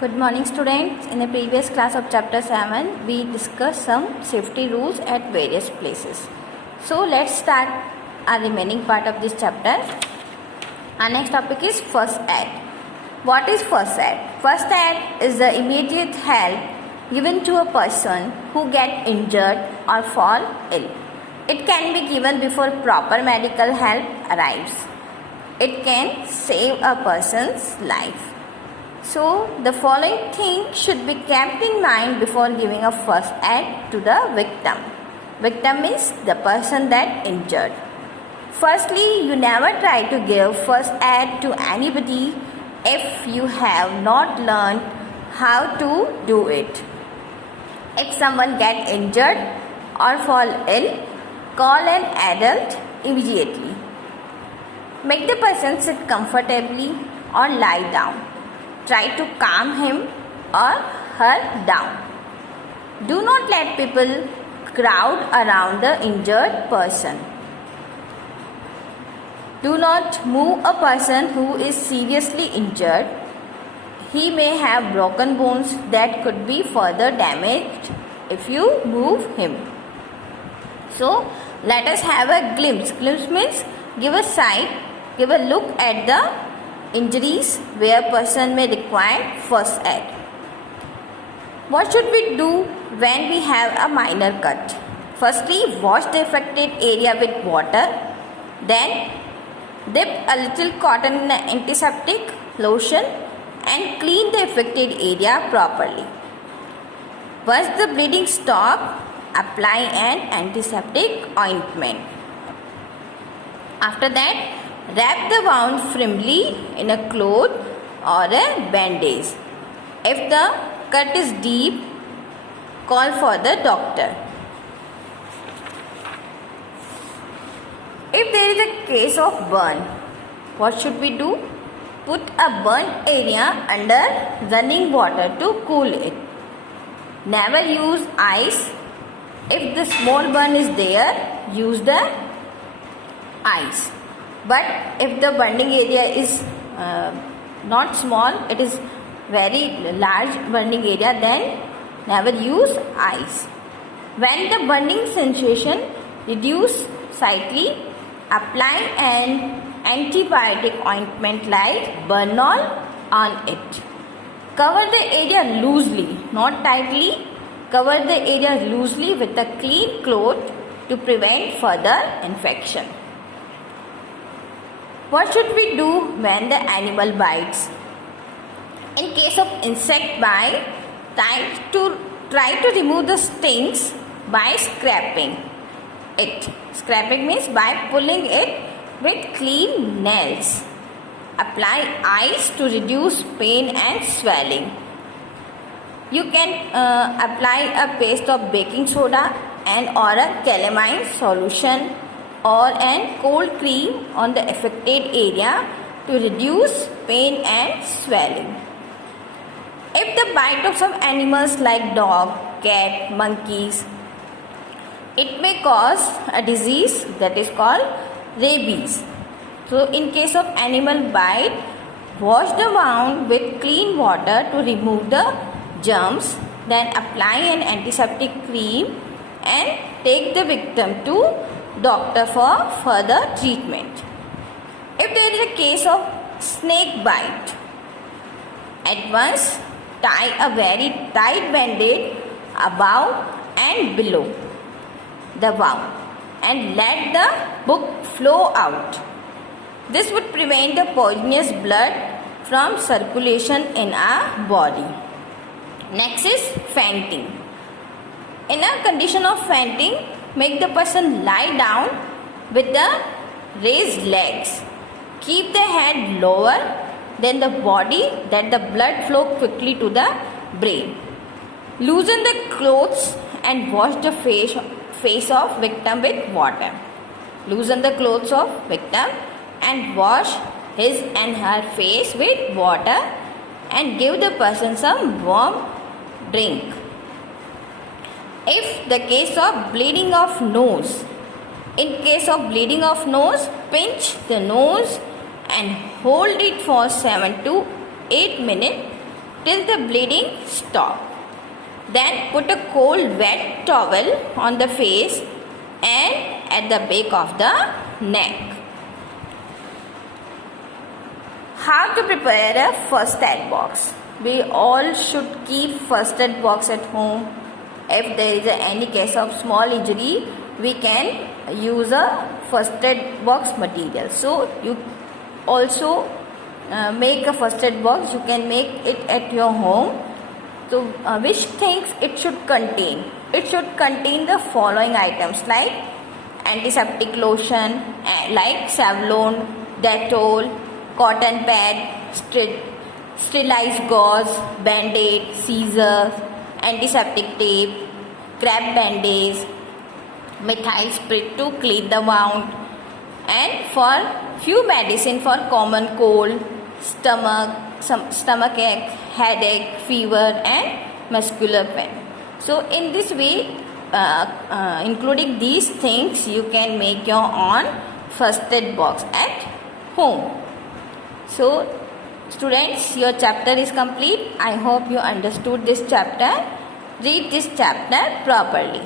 Good morning students. In the previous class of chapter 7, we discussed some safety rules at various places. So let's start our remaining part of this chapter. Our next topic is first aid. What is first aid? First aid is the immediate help given to a person who get injured or fall ill. It can be given before proper medical help arrives. It can save a person's life. So, the following thing should be kept in mind before giving a first aid to the victim. Victim is the person that injured. Firstly, you never try to give first aid to anybody if you have not learned how to do it. If someone gets injured or fall ill, call an adult immediately. Make the person sit comfortably or lie down. Try to calm him or her down. Do not let people crowd around the injured person. Do not move a person who is seriously injured. He may have broken bones that could be further damaged if you move him. So, let us have a glimpse. Glimpse means give a sight, give a look at the injuries where person may require first aid. What should we do when we have a minor cut? Firstly, wash the affected area with water. Then, dip a little cotton in an antiseptic lotion and clean the affected area properly. Once the bleeding stops, apply an antiseptic ointment. After that, wrap the wound firmly in a cloth or a bandage. If the cut is deep, call for the doctor. If there is a case of burn, what should we do? Put a burnt area under running water to cool it. Never use ice. If the small burn is there, use the ice. But if the burning area is not small, it is very large burning area, then never use ice. When the burning sensation reduces slightly, apply an antibiotic ointment like Burnol on it. Cover the area loosely, not tightly. Cover the area loosely with a clean cloth to prevent further infection. What should we do when the animal bites? In case of insect bite, try to remove the stings by scraping it. Scraping means by pulling it with clean nails. Apply ice to reduce pain and swelling. You can apply a paste of baking soda and or a calamine solution or an cold cream on the affected area to reduce pain and swelling. If the bite of some animals like dog, cat, monkeys, it may cause a disease that is called rabies. So, in case of animal bite, wash the wound with clean water to remove the germs, then apply an antiseptic cream and take the victim to doctor for further treatment. If there is a case of snake bite, at once tie a very tight band-aid above and below the wound and let the book flow out. This would prevent the poisonous blood from circulation in our body. Next is fainting. In a condition of fainting, make the person lie down with the raised legs. Keep the head lower than the body that the blood flow quickly to the brain. Loosen the clothes and wash the face of victim with water. Loosen the clothes of victim and wash his and her face with water and give the person some warm drink. If the case of bleeding of nose, in case of bleeding of nose, pinch the nose and hold it for 7 to 8 minutes till the bleeding stops. Then put a cold wet towel on the face and at the back of the neck. How to prepare a first aid box? We all should keep first aid box at home. If there is any case of small injury, we can use a first aid box material. So you also make a first aid box. You can make it at your home. So which things it should contain? It should contain the following items like antiseptic lotion like Savlon, Dettol, cotton pad, sterilized gauze, band-aid, scissors, antiseptic tape, crab bandage, methyl spirit to clean the wound, and for few medicine for common cold, stomach ache, headache, fever and muscular pain. So in this way, including these things, you can make your own first aid box at home. So students, your chapter is complete. I hope you understood this chapter. Read this chapter properly.